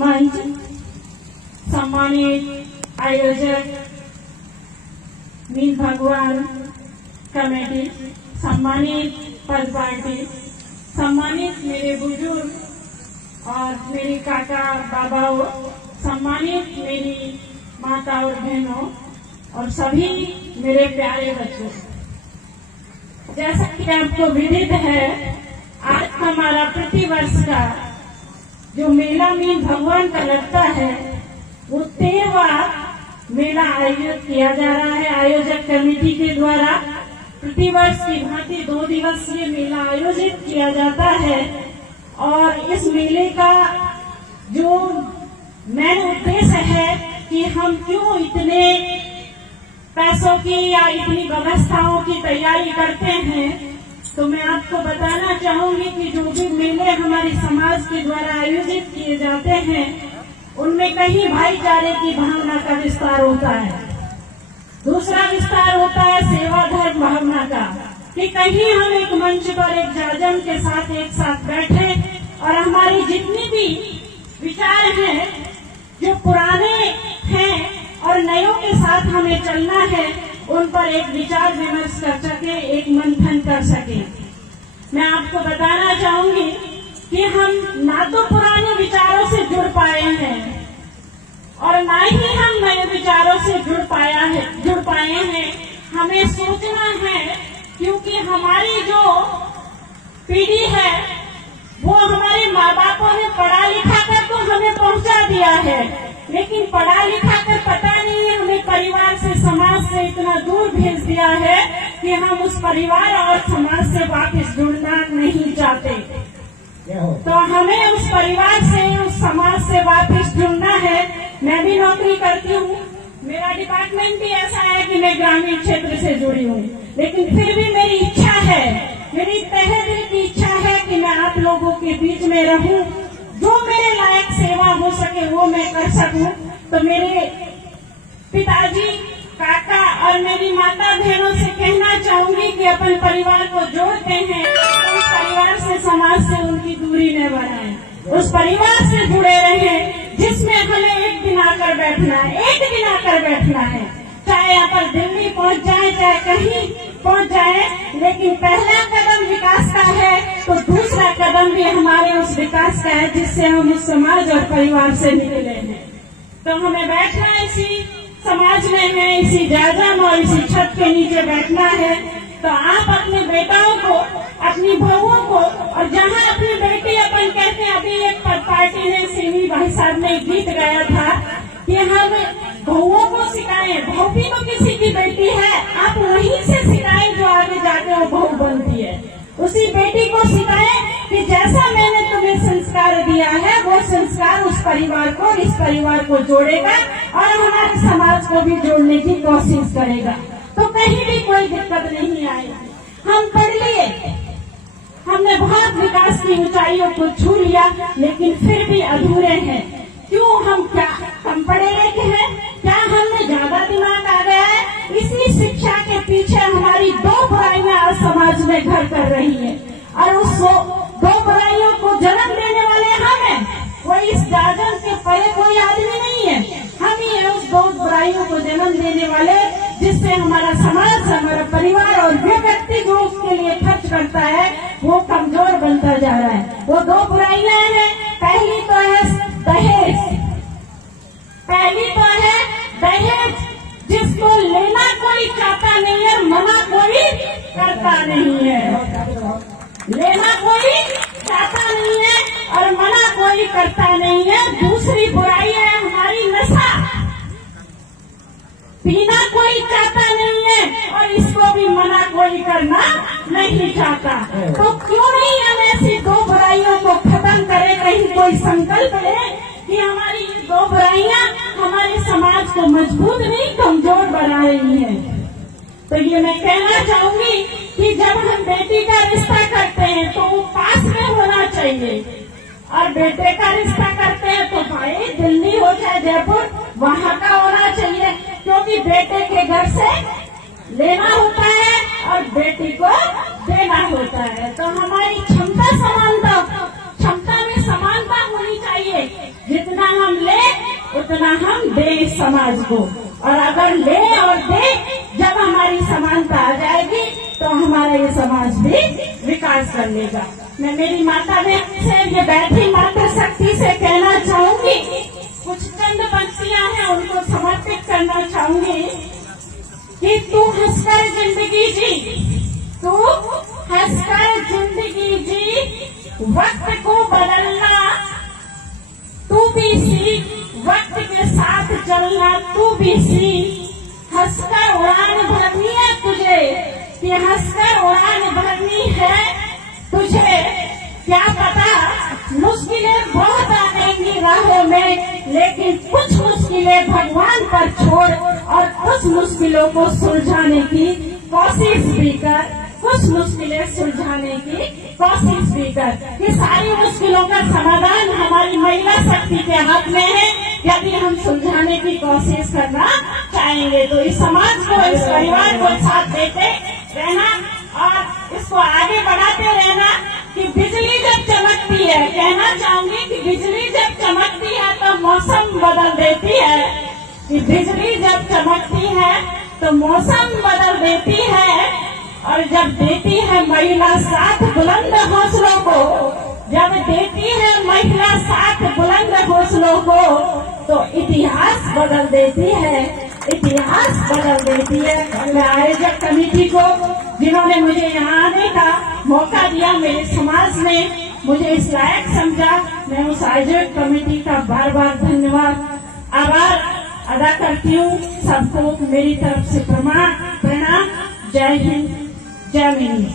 मंच, सम्मानित आयोजक मीन भगवान कमेटी, सम्मानित पद पार्टी, सम्मानित मेरे बुजुर्ग और मेरे काका बाबाओं, सम्मानित मेरी माता और बहनों और सभी मेरे प्यारे बच्चों, जैसा कि आपको विदित है, आज हमारा प्रतिवर्ष का जो मेला मीन भगवान का लगता है वो 13वां मेला आयोजित किया जा रहा है। आयोजक कमेटी के द्वारा प्रतिवर्ष की भांति 2 दिवसीय मेला आयोजित किया जाता है और इस मेले का जो मेन उद्देश्य है कि हम क्यों इतने पैसों की या इतनी व्यवस्थाओं की तैयारी करते हैं, तो मैं आपको बताना चाहूंगी कि जो भी मेले हमारे समाज के द्वारा आयोजित किए जाते हैं उनमें कहीं भाईचारे की भावना का विस्तार होता है, दूसरा विस्तार होता है सेवा धर्म भावना का, कि कहीं हम एक मंच पर एक जाजम के साथ एक साथ बैठे और हमारी जितनी भी विचार हैं जो पुराने हैं और नयों के साथ हमें चलना है, उन पर एक विचार विमर्श कर सके, एक मंथन कर सके। मैं आपको बताना चाहूंगी कि हम ना तो पुराने विचारों से जुड़ पाए हैं और ना ही हम नए विचारों से जुड़ पाए हैं। हमें सोचना है, क्योंकि हमारी जो पीढ़ी है वो हमारे माँ बापों ने पढ़ा लिखा कर तो हमें पहुंचा दिया है, लेकिन पढ़ा लिखा कर पता नहीं है हमें परिवार से समाज से इतना दूर भेज दिया है कि हम उस परिवार और समाज से वापस जुड़ना नहीं चाहते। तो हमें उस परिवार से उस समाज से वापस जुड़ना है। मैं भी नौकरी करती हूँ, मेरा डिपार्टमेंट भी ऐसा है कि मैं ग्रामीण क्षेत्र से जुड़ी हूँ, लेकिन फिर भी मेरी इच्छा है, मेरी तहे दिल की इच्छा है कि मैं आप लोगों के बीच में रहूं, जो मेरे लायक सेवा हो सके वो मैं कर सकूं। तो मेरे पिताजी, काका और मेरी माता बहनों से कहना चाहूंगी कि अपन परिवार को जोड़ते हैं तो उस परिवार से समाज से उनकी दूरी न बनाएं, उस परिवार से जुड़े रहें जिसमें हमें एक दिन आकर बैठना है, चाहे अपन दिल्ली पहुंच जाए चाहे कहीं पहुंच जाए, लेकिन पहला कदम विकास का है तो दूसरा कदम भी हमारे उस विकास का है जिससे हम इस समाज और परिवार से निकले हैं। तो हमें बैठना इसी समाज में है, इसी जाजम और इसी छत के नीचे बैठना है। तो आप अपने बेटाओं को, अपनी बहुओं को, और जहाँ अपनी बेटी अपन कहते हैं, अभी एक पार्टी ने सिमी भाई साहब ने गीत गाया था कि हम बहुओं को सिखाएं, बहू भी तो किसी की बेटी है, आप वहीं से सिखाएं जो आगे जाके वो बहू बनती है। उसी बेटी को सिखाएं कि जैसा मैंने तुम्हें संस्कार दिया है वो संस्कार उस परिवार को, इस परिवार को जोड़ेगा और हमारे समाज को भी जोड़ने की कोशिश करेगा। तो कहीं भी कोई दिक्कत नहीं आएगी। हम पढ़ लिए, हमने बहुत विकास की ऊंचाइयों को छू लिया, लेकिन फिर भी अधूरे हैं। क्यों? हम क्या कम पढ़े लिखे हैं? क्या हमें ज्यादा दिमाग आ गया है? इसी शिक्षा के पीछे हमारी 2 बुराइयां आज समाज में घर कर रही है और उस 2 बुराइयों को जन्म देने वाले हम हैं। कोई इस जाजम के परे कोई आदमी नहीं है, हम ही है उस 2 बुराइयों को जन्म देने वाले, जिससे हमारा समाज, हमारा परिवार और वो व्यक्ति जो उसके लिए खर्च करता है वो कमजोर बनता जा रहा है। वो 2 बुराइयां हैं। पहली तो है दहेज, जिसको लेना कोई चाहता नहीं है, मना कोई करता नहीं है। लेना कोई चाहता नहीं है और मना कोई करता नहीं है। दूसरी बुराई है हमारी नशा, पीना कोई चाहता नहीं है और इसको भी मना कोई करना नहीं चाहता। तो क्यों नहीं हम ऐसी 2 बुराइयों को खत्म करें? कहीं कोई संकल्प ले कि हमारी 2 बुराइयां हमारे समाज को मजबूत नहीं कमजोर बना रही है। तो ये मैं कहना चाहूंगी कि जब हम बेटी का रिश्ता करते हैं तो वो पास में होना चाहिए, और बेटे का रिश्ता करते हैं तो भाई दिल्ली हो चाहे जयपुर वहाँ का होना चाहिए, क्योंकि बेटे के घर से लेना होता है और बेटी को देना होता है। तो हमारी क्षमता में समानता होनी चाहिए। जितना जितना हम दे समाज को, और अगर ले और दे जब हमारी समानता आ जाएगी तो हमारा ये समाज भी विकास कर लेगा। मैं मेरी माता बहन से, ये बैठी मातृशक्ति से कहना चाहूंगी, कुछ चंद पंक्तियां हैं उनको समर्पित करना चाहूंगी कि तू हंसकर जिंदगी जी, तू हंसकर जिंदगी जी, वक्त को बदलना तू भी सीख, वक्त के साथ चलना तू भी सीख, हंसकर उड़ान भरनी है तुझे, कि हंसकर उड़ान भरनी है तुझे। क्या पता मुश्किलें बहुत आएंगी राहों में, लेकिन कुछ मुश्किलें भगवान पर छोड़ और कुछ मुश्किलों को सुलझाने की कोशिश भी कर, कुछ मुश्किलें सुलझाने की कोशिश भी कर। ये सारी मुश्किलों का समाधान हमारी महिला शक्ति के हाथ में है। यदि हम सुलझाने की कोशिश करना चाहेंगे तो इस समाज को, इस परिवार को साथ देते रहना और इसको आगे बढ़ाते रहना। कि बिजली जब चमकती है, कहना चाहूंगी कि बिजली जब चमकती है तो मौसम बदल देती है, कि बिजली जब चमकती है तो मौसम बदल देती है। और जब देती है महिला साथ बुलंद हौसलों को, जब देती है महिला साथ बुलंद हौसलों को, तो इतिहास बदल देती है, इतिहास बदल देती है। मैं आयोजक कमेटी को, जिन्होंने मुझे यहाँ आने का मौका दिया, मेरे समाज ने मुझे इस लायक समझा, मैं उस आयोजक कमेटी का बार बार धन्यवाद, आभार अदा करती हूँ। सबको मेरी तरफ से प्रणाम। जय हिंद, जय मिनी।